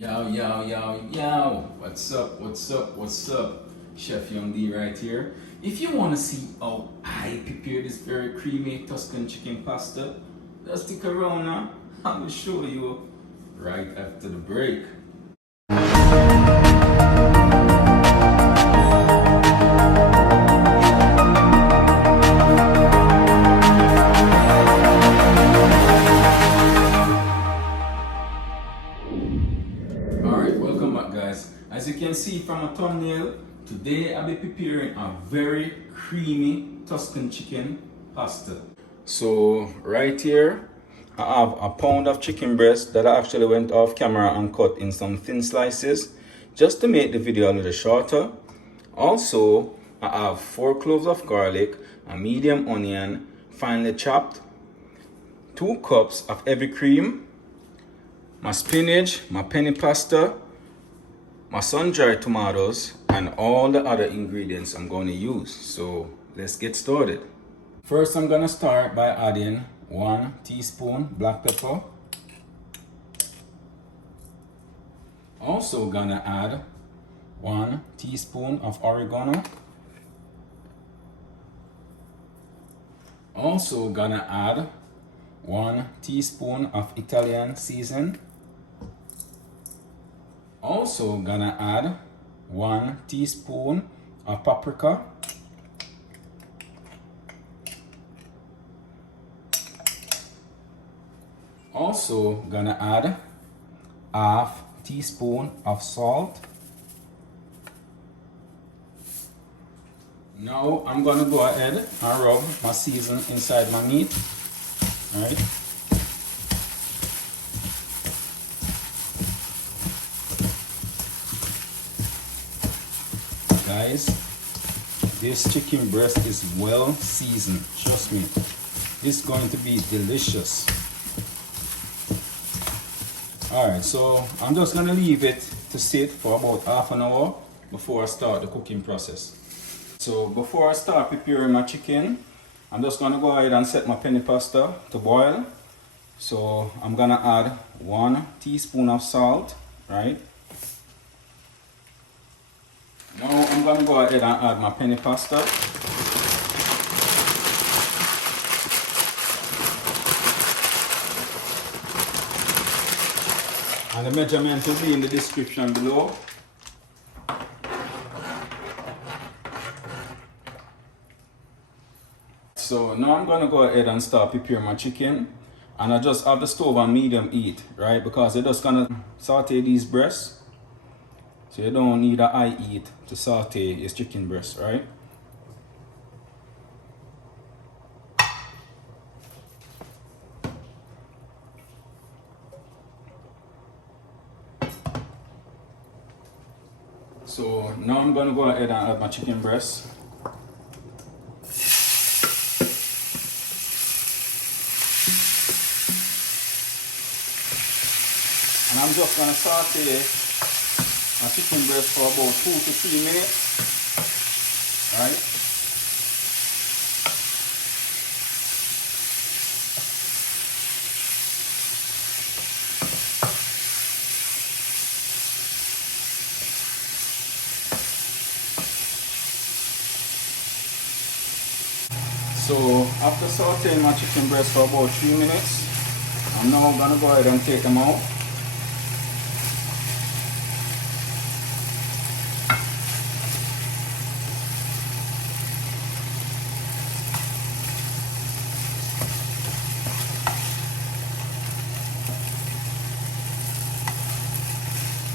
Yo, yo, yo, yo, what's up, Chef Young D right here. If you want to see how I prepare this very creamy Tuscan chicken pasta, just stick around now. I will show you right after the break. As you can see from a thumbnail, today I'll be preparing a very creamy Tuscan chicken pasta. So right here, I have a pound of chicken breast that I actually went off camera and cut in some thin slices just to make the video a little shorter. Also, I have 4 cloves of garlic, a medium onion, finely chopped, 2 cups of heavy cream, my spinach, my penne pasta, my sun-dried tomatoes, and all the other ingredients I'm going to use. So let's get started. First, I'm going to start by adding 1 teaspoon black pepper. Also gonna add 1 teaspoon of oregano. Also gonna add 1 teaspoon of Italian seasoning. Also gonna add 1 teaspoon of paprika. Also gonna add half teaspoon of salt. Now I'm gonna go ahead and rub my season inside my meat. All right. Guys, this chicken breast is well seasoned, trust me. It's going to be delicious. Alright, so I'm just gonna leave it to sit for about half an hour before I start the cooking process. So before I start preparing my chicken, I'm just gonna go ahead and set my penne pasta to boil. So I'm gonna add 1 teaspoon of salt, right? Now I'm going to go ahead and add my penne pasta. And the measurement will be in the description below. So now I'm going to go ahead and start preparing my chicken. And I just have the stove on medium heat, right? Because I'm just going to saute these breasts. So you don't need a high heat to saute your chicken breast, right? So now I'm gonna go ahead and add my chicken breast. And I'm just gonna saute my chicken breast for about 2 to 3 minutes, right? So after sauteing my chicken breast for about 3 minutes, I'm now gonna go ahead and take them out.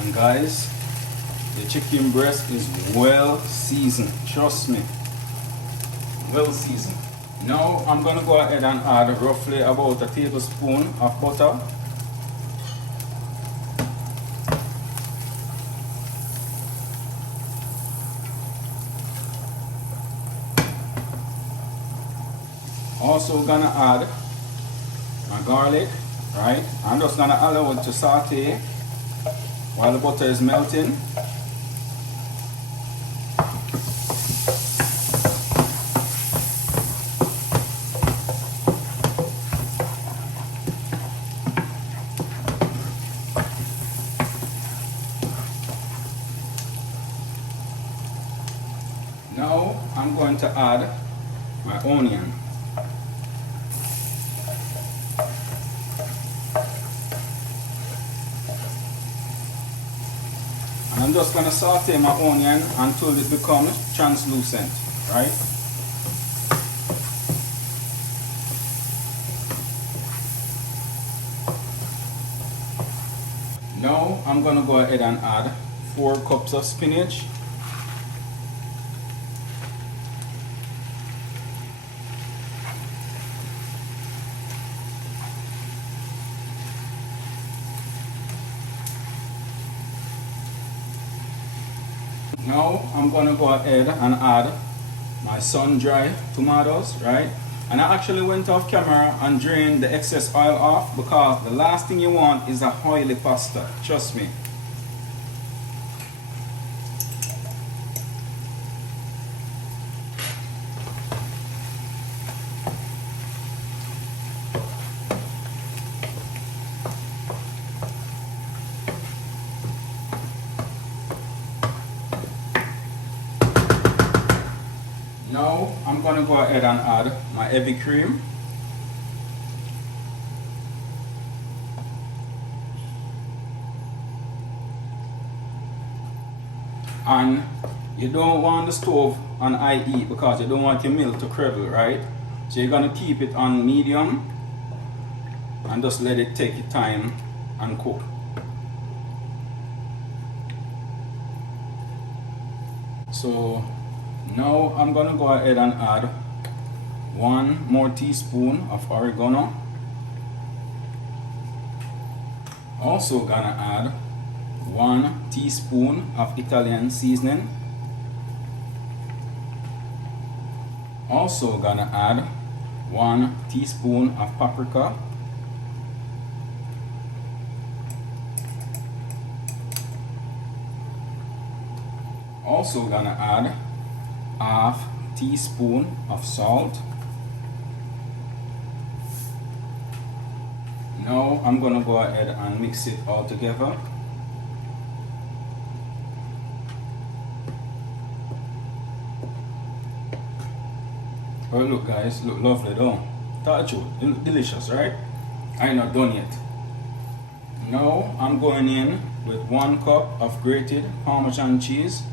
And guys, the chicken breast is well seasoned, trust me, well seasoned. Now I'm gonna go ahead and add roughly about a tablespoon of butter. Also gonna add my garlic, right? I'm just gonna allow it to saute while the butter is melting. I'm going to add my onion. And I'm just going to saute my onion until it becomes translucent, right? Now I'm going to go ahead and add 4 cups of spinach. Now I'm going to go ahead and add my sun-dried tomatoes, right? And I actually went off camera and drained the excess oil off because the last thing you want is a oily pasta, trust me. Now I'm going to go ahead and add my heavy cream. And you don't want the stove on high heat because you don't want your milk to curdle, right? So you're going to keep it on medium and just let it take its time and cook. So now I'm going to go ahead and add 1 more teaspoon of oregano. Also gonna add 1 teaspoon of Italian seasoning. Also gonna add 1 teaspoon of paprika. Also gonna add half teaspoon of salt. Now I'm gonna go ahead and mix it all together. Oh, look guys, look lovely though. Touch it, it look delicious, right? I'm not done yet. Now I'm going in with 1 cup of grated Parmesan cheese.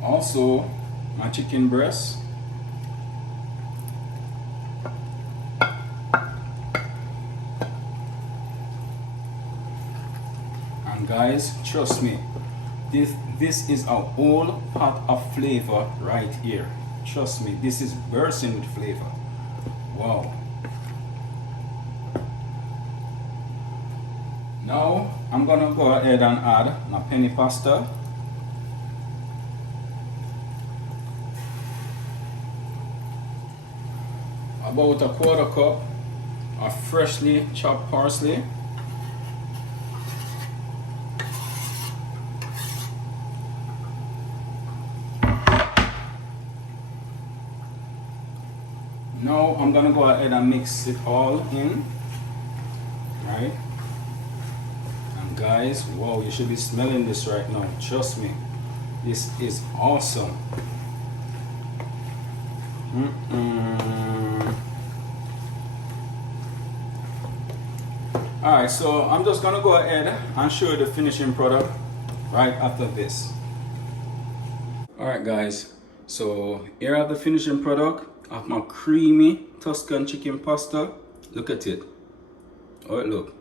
Also, my chicken breast. And guys, trust me, this is a whole pot of flavor right here. Trust me, this is bursting with flavor. Wow. Now, I'm gonna go ahead and add my penne pasta. About a 1/4 cup of freshly chopped parsley. Now I'm gonna go ahead and mix it all in, right? And guys, wow, you should be smelling this right now. Trust me, this is awesome. Alright, so I'm just gonna go ahead and show you the finishing product right after this. Alright guys, so here are the finishing product of my creamy Tuscan chicken pasta. Look at it. Oh, look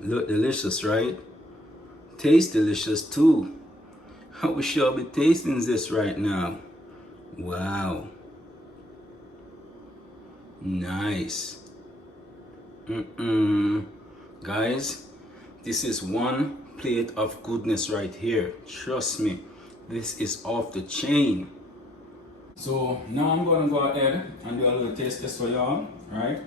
delicious, right? Tastes delicious too. We shall be tasting this right now. Wow, nice. Guys, this is one plate of goodness right here. Trust me, this is off the chain. So now I'm gonna go ahead and do a little taste test for y'all, right?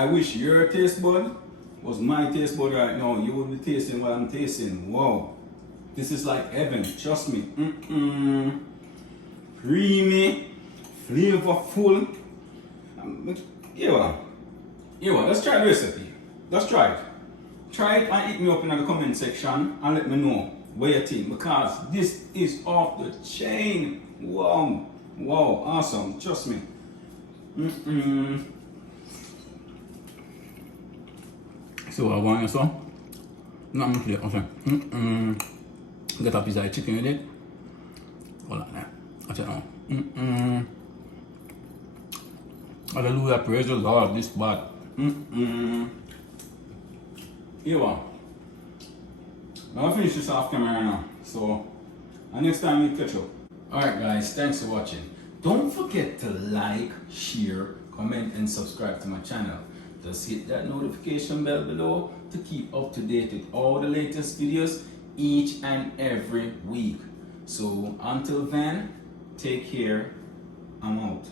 I wish your taste bud was my taste bud right now. You would be tasting what I'm tasting. Wow. This is like heaven, trust me. Creamy, flavorful. Yeah, let's try the recipe. Let's try it. Try it and hit me up in the comment section and let me know what you think, because this is off the chain. Wow, awesome, trust me. So I want you some. Not my plate, okay. Get a piece of chicken with it. Hold on there. Watch it now. Hallelujah, praise the Lord, this bad. Here one. I'm gonna finish this off camera now. So, next time we catch up. Alright guys, thanks for watching. Don't forget to like, share, comment and subscribe to my channel. Just hit that notification bell below to keep up to date with all the latest videos each and every week. So until then, take care. I'm out.